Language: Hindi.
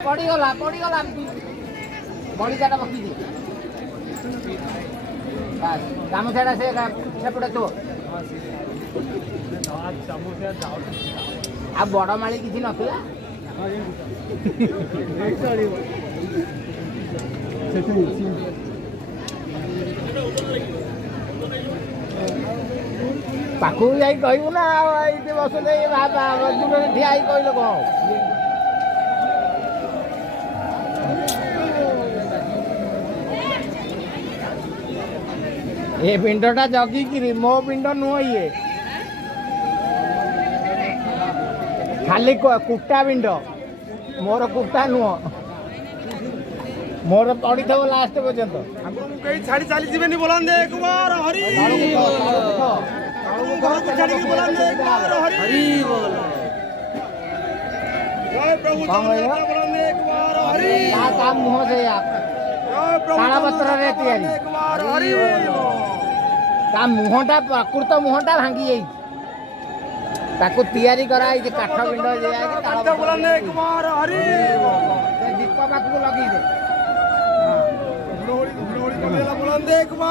पड़ीगला बड़ीचाटा पकी गामुछाटा से सेपटे तो आ बड़ माली किसी नथिला पाखु जाई कहबू ना बस ठिया कहल कौन ये पिंडटा जगिकी मो पिंड नुह ये खाली कुटा पिंड मोर कुटा नुह मोर पड़ी थो लास्ट पर्यंत कहीं छाड़ी चली जीवेनी बोलंदे एक बार हरि घर को छाड़ी के बोलंदे एक बार हरि बोल जय प्रभु जगन्नाथ बोलंदे एक बार हरि काम मुंह से आप जय प्रभु तालपत्र रे तैयारी एक बार हरि का मुहटा प्रकृत मुहटा भांगी जाई ताको तैयारी कराई जे काठ पिंड जे आके काठ बोलंदे एक बार हरि दीप पाखु लगी दे हां बोलंदे एक बार